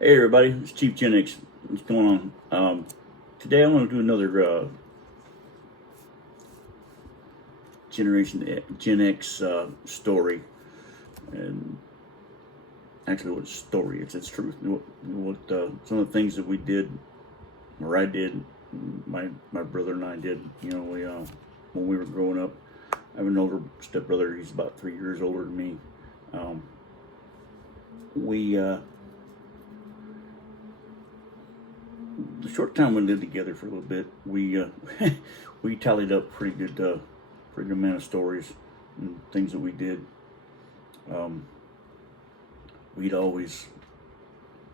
Hey everybody, it's Chief Gen X. What's going on? Today I want to do another Generation Gen X story, and actually, what story? It's truth. What some of the things that we did, or I did, my brother and I did. We when we were growing up. I have an older stepbrother. He's about 3 years older than me. Um, we The short time we lived together for a little bit, we we tallied up pretty good amount of stories and things that we did. Um, we'd always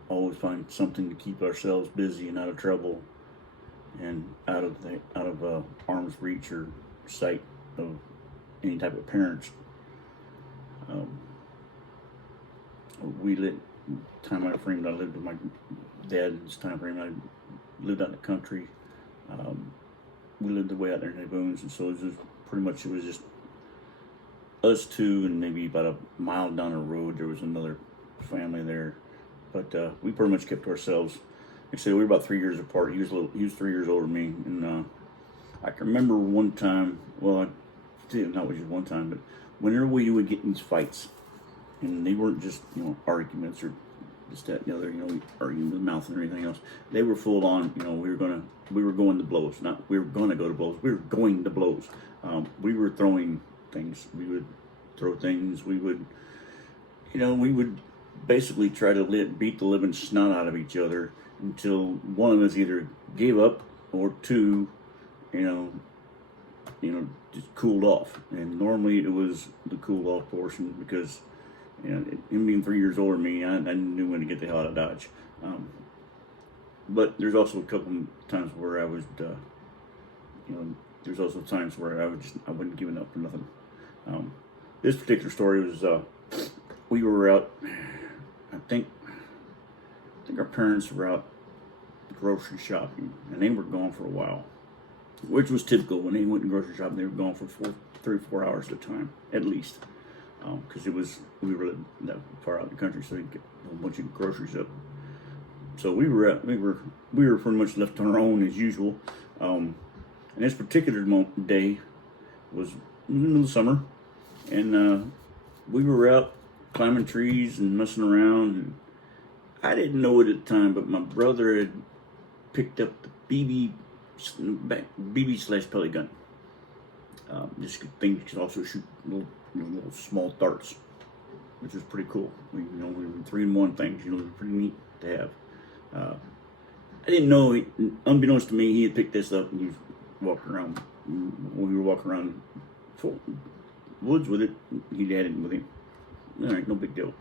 find something to keep ourselves busy and out of trouble and out of arm's reach or sight of any type of parents. Um, we lived time I framed. I lived with my dad. This time frame, I lived out in the country. Um, we lived way out there in the boons, and so it was just us two, and maybe about a mile down the road there was another family there, but we pretty much kept to ourselves. Like I said, we were about 3 years apart. He was 3 years older than me, and I can remember one time. Well, not just one time, but whenever we would get in these fights, and they weren't just arguments or this, that, and the other, arguing with the mouth and everything else. They were full on, we were going to blows. Not we were gonna go to blows. We were going to blows. We were throwing things. We would throw things. We would basically try to beat the living snot out of each other until one of us either gave up or two, just cooled off. And normally it was the cool off portion because him being 3 years older than me, I knew when to get the hell out of Dodge. But there's also a couple times where I was, there's also times where I wasn't giving up for nothing. This particular story was, we were out. I think our parents were out grocery shopping, and they were gone for a while, which was typical. When they went grocery shopping, they were gone for 3 or 4 hours at a time, at least. Because we were that far out in the country, so you get a whole bunch of groceries up. So we were pretty much left on our own as usual. And this particular day was in the middle of summer, and we were out climbing trees and messing around. And I didn't know it at the time, but my brother had picked up the BB slash pellet gun. This thing could also shoot little small darts, which was pretty cool. We were 3-in-1 things. Pretty neat to have. I didn't know. Unbeknownst to me, he had picked this up and he was walking around. When we were walking around woods with it, he had it with him. All right, no big deal.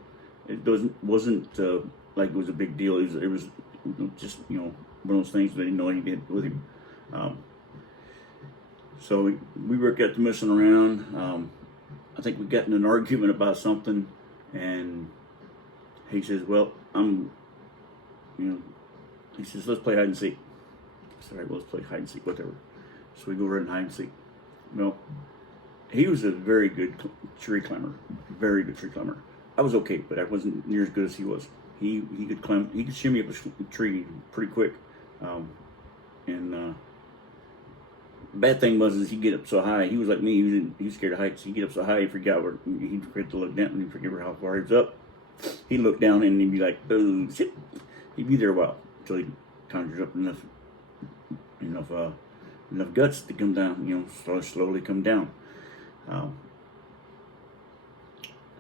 It wasn't like it was a big deal. It was just one of those things that I didn't know he did with him. So we were got to messing around. I think we got in an argument about something, and he says, "Well, he says, let's play hide and seek." I said, "All right, well, let's play hide and seek, whatever." So we go over and hide and seek. Well, he was a very good tree climber, very good tree climber. I was okay, but I wasn't near as good as he was. He could climb, he could shimmy up a tree pretty quick, and bad thing was is he'd get up so high. He was like me. He was scared of heights. He'd get up so high he forgot where he'd forget to look down and he'd forget how far he was up. He'd look down and he'd be like, "Boom, shit." He'd be there a while until he conjures up enough guts to come down. Slowly come down.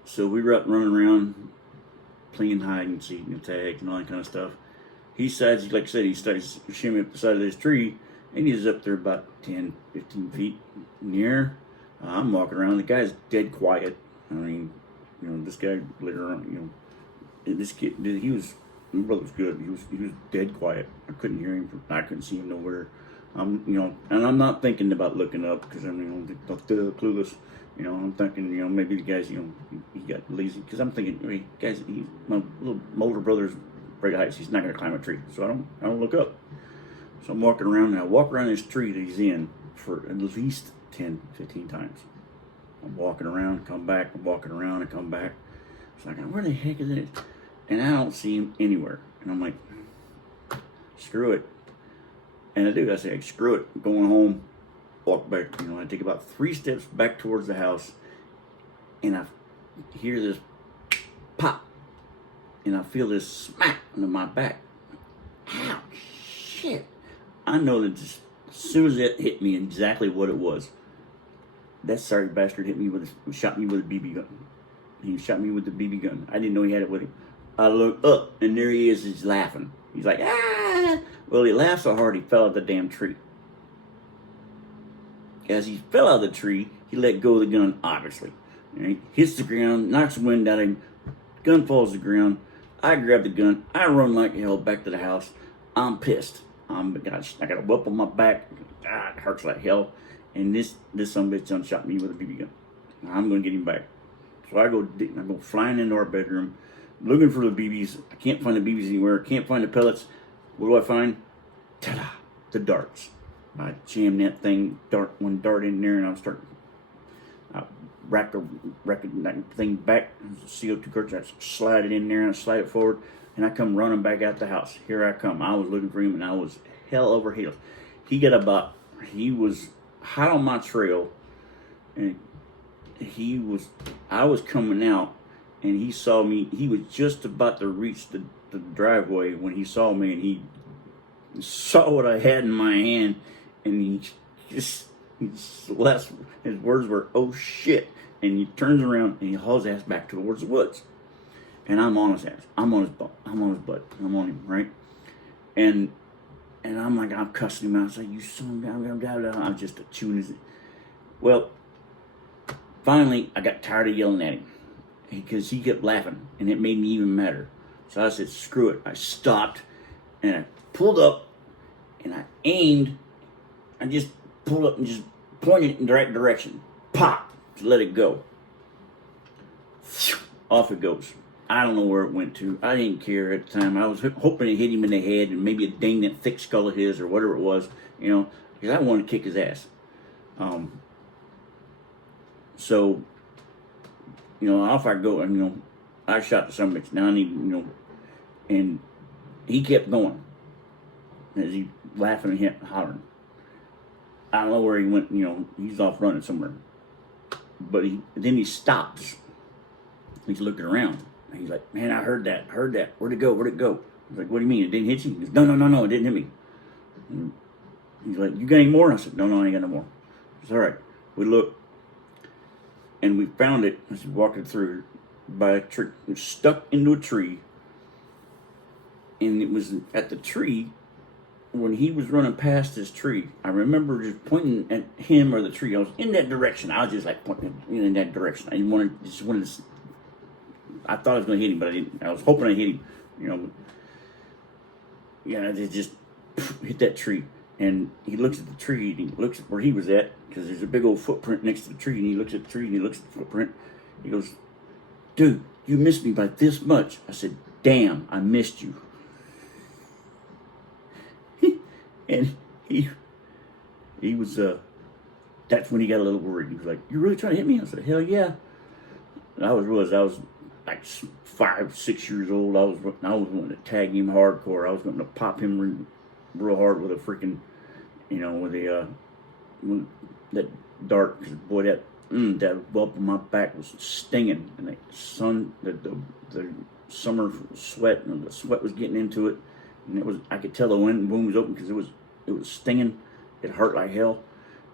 So we were out running around playing hide and seek and tag and all that kind of stuff. He starts, like I said, he starts shimmying up the side of this tree. And he's up there about 10, 15 feet in the air. I'm walking around. The guy's dead quiet. I mean, this guy later on, this kid, my brother was good. He was dead quiet. I couldn't hear him. I couldn't see him nowhere. And I'm not thinking about looking up because I'm clueless. I'm thinking, maybe the guy's, he got lazy. Because I'm thinking, guys, my little older brother's afraid of heights. He's not going to climb a tree. So I don't look up. So I'm walking around, and I walk around this tree that he's in for at least 10, 15 times. I'm walking around, come back, I'm walking around, and come back. So I go, where the heck is it? and I don't see him anywhere. And I'm like, screw it. And I do. I say, screw it. I'm going home. Walk back. I take about 3 steps back towards the house, and I hear this pop, and I feel this smack under my back. Ow, shit. I know that just as soon as it hit me, exactly what it was. That sorry bastard shot me with a BB gun. He shot me with the BB gun. I didn't know he had it with him. I look up, and there he is. He's laughing. He's like, ah! Well, he laughed so hard he fell out of the damn tree. As he fell out of the tree, he let go of the gun, obviously. And he hits the ground, knocks the wind out of him. Gun falls to the ground. I grab the gun. I run like hell back to the house. I'm pissed. I got a whoop on my back. God, it hurts like hell. And this son of a bitch done shot me with a BB gun. I'm going to get him back. So I go flying into our bedroom, looking for the BBs. I can't find the BBs anywhere. Can't find the pellets. What do I find? Ta-da! The darts. I jammed that one dart in there, and I rack that thing back, CO2 cartridge. I slide it in there, and I slide it forward, and I come running back out the house. Here I come. I was looking for him, and I was hell over heels. He was hot on my trail, and I was coming out, and he saw me. He was just about to reach the driveway when he saw me, and he saw what I had in my hand, and his words were, "Oh shit!" And he turns around and he hauls his ass back towards the woods, and I'm on his ass. I'm on his butt. I'm on him, right? And I'm cussing him out. I was like, "You son of a..." I'm just chewing his. Well, finally, I got tired of yelling at him because he kept laughing, and it made me even madder. So I said, "Screw it!" I stopped, and I pulled up, and I aimed. I just pulled up and just pointed in the right direction. Pop! To let it go. Off it goes. I don't know where it went to. I didn't care at the time. I was hoping it hit him in the head and maybe it dinged that thick skull of his or whatever it was, because I wanted to kick his ass. So, off I go, I shot the son of a bitch. Now I need, and he kept going as he laughing and hollering. I don't know where he went, he's off running somewhere. But then he stops. He's looking around. And he's like, "Man, I heard that. Where'd it go? I was like, "What do you mean? It didn't hit you?" He goes, No, it didn't hit me. And he's like, "You got any more?" I said, No, I ain't got no more. It's all right. We looked, and we found it as we walking through by a tree. It was stuck into a tree. And it was at the tree. When he was running past this tree, I remember just pointing at him or the tree. I was in that direction. I was just like pointing in that direction. I wanted to. I thought I was going to hit him, but I didn't. I was hoping I hit him, Yeah, it just hit that tree. And he looks at the tree, and he looks at where he was at, because there's a big old footprint next to the tree, and he looks at the tree, and he looks at the footprint. He goes, "Dude, you missed me by this much." I said, "Damn, I missed you." And he was, that's when he got a little worried. He was like, "You really trying to hit me?" I said, "Hell yeah." And I was like 5, 6 years old. I was going to tag him hardcore. I was going to pop him real hard with a freaking, with that dart. Cause boy, that bump on my back was stinging. And the summer sweat, and the sweat was getting into it. And I could tell the wound was open because it was stinging. It hurt like hell.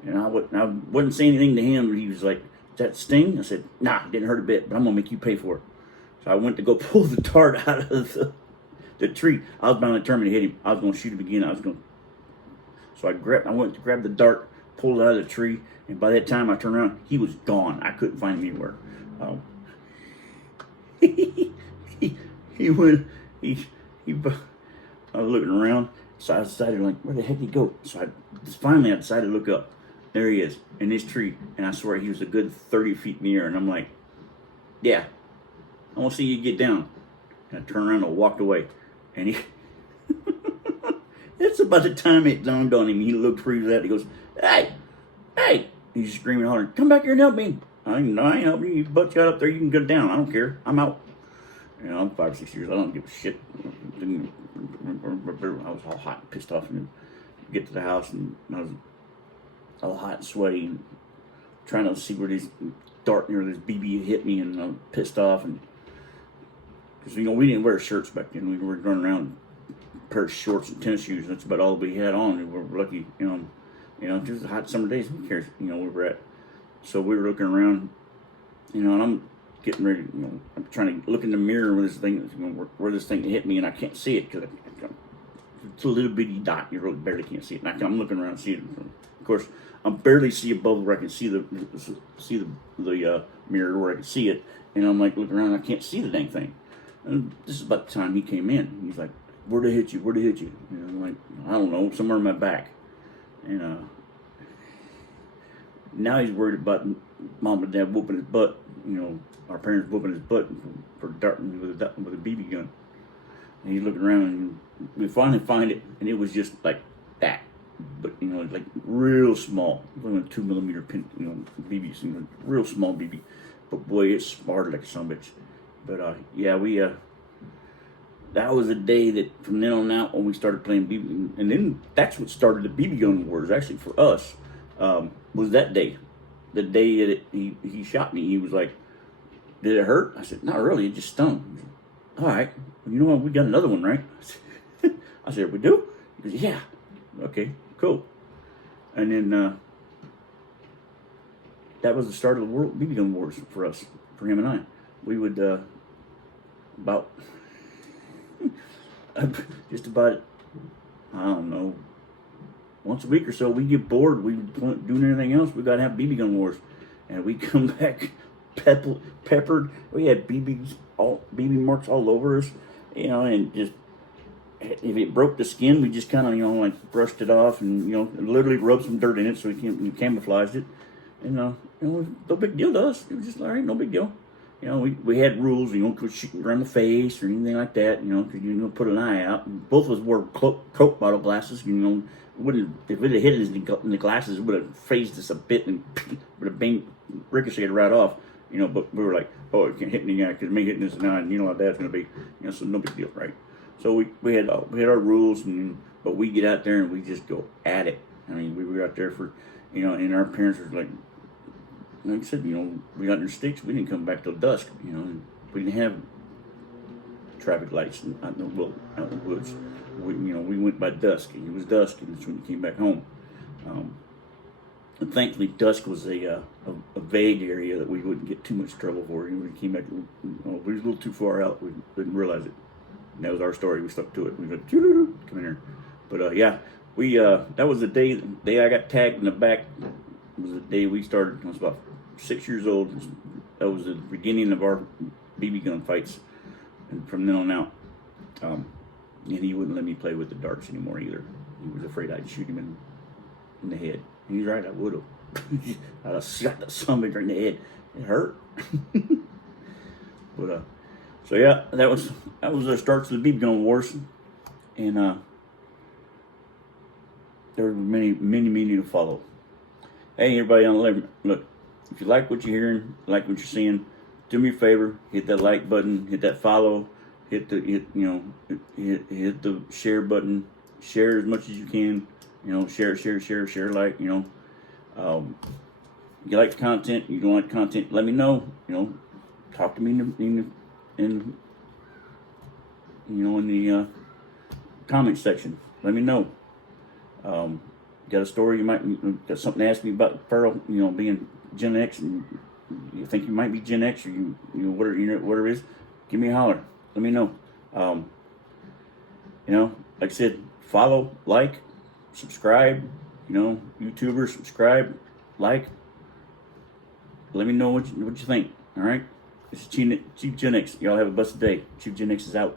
And I wouldn't say anything to him, but he was like, "Does that sting?" I said, "Nah, it didn't hurt a bit, but I'm going to make you pay for it." So I went to go pull the dart out of the tree. I was bound determined to hit him. I was going to shoot him again. So I went to grab the dart, pulled it out of the tree, and by that time I turned around, he was gone. I couldn't find him anywhere. I was looking around, so I decided, like, where the heck did he go? So finally I decided to look up. There he is, in this tree, and I swear he was a good 30 feet in the air, and I'm like, "Yeah, I want to see you get down." And I turned around and walked away, and he, it's about the time it dawned on him. He looked where he was at, he goes, hey, he's screaming, hollering, "Come back here and help me." I ain't helping you. You butt got up there, you can go down. I don't care. I'm out. You know, I'm 5 or 6 years. I don't give a shit. I was all hot and pissed off, and get to the house, and I was all hot and sweaty, and trying to see where this this BB hit me, and I'm pissed off, and because we didn't wear shirts back then. We were running around a pair of shorts and tennis shoes. That's about all we had on. And we were lucky, just hot summer days. Who cares? Where we're at. So we were looking around, and I'm getting ready. I'm trying to look in the mirror where this thing, where this thing hit me, and I can't see it because it's a little bitty dot. You really barely can't see it. And I'm looking around, see it. Of course, I'm barely see above where I can see the mirror where I can see it, and I'm like looking around, I can't see the dang thing. And this is about the time he came in. He's like, "Where'd it hit you? Where'd it hit you?" And I'm like, "I don't know, somewhere in my back." And now he's worried about mom and dad whooping his butt. Our parents whooping his butt for darting with a BB gun. And he's looking around, and we finally find it, and it was just like that, but like real small, only 2mm pin, BBs, real small BB. But boy, it smarted like a son of a bitch. But yeah, we that was the day that from then on out when we started playing BB, and then that's what started the BB gun wars actually for us. Was that day, the day that he shot me. He was like, "Did it hurt?" I said, "Not really. It just stung." Said, "All right. Well, you know what? We got another one, right?" I said, "We do?" He goes, "Yeah." Okay, cool. And then that was the start of the world BB gun wars for us, for him and I. We would about just about, I don't know, once a week or so, we get bored. We doing anything else. We gotta have BB gun wars, and we come back peppered. We had BB marks all over us, and just if it broke the skin, we just kind of like brushed it off, and literally rubbed some dirt in it so we camouflaged it, and no big deal to us. It was just all right, no big deal. We had rules, could shoot around the face or anything like that, because put an eye out. And both of us wore Coke bottle glasses, wouldn't, if it had hit us in the glasses, it would have phased us a bit and would have ricocheted right off, but we were like, oh, it can't hit me again because me hitting this now, and how that's going to be, so no big deal, right? So we had our rules, but we get out there and we just go at it. I mean, we were out there for, and our parents were like I said, we got in our sticks. We didn't come back till dusk. We didn't have traffic lights out in the woods. We went by dusk. And it was dusk, and that's when we came back home. And thankfully, dusk was a vague area that we wouldn't get too much trouble for. We came back. We were a little too far out. We didn't realize it. And that was our story. We stuck to it. We went, come in here. But yeah, we that was the day I got tagged in the back. It was the day we started. I was about 6 years old. That was the beginning of our BB gun fights, and from then on out, and he wouldn't let me play with the darts anymore either. He was afraid I'd shoot him in the head. And he's right, I would have. I'd have shot that son of a bitch in the head. It hurt. But so yeah, that was the starts of the BB gun wars, and there were many to follow. Hey, everybody on the left, look, if you like what you're hearing, like what you're seeing, do me a favor, hit that like button, hit that follow, hit the share button, share as much as you can, share, like, you like the content, you don't like the content, let me know, talk to me in the comment section, let me know. Got a story you might got something to ask me about Pearl, being Gen X, and you think you might be Gen X, or whatever it is, give me a holler. Let me know. Like I said, follow, like, subscribe. YouTubers, subscribe, like. Let me know what you think. All right. This is Chief Gen X. Y'all have a blessed day. Chief Gen X is out.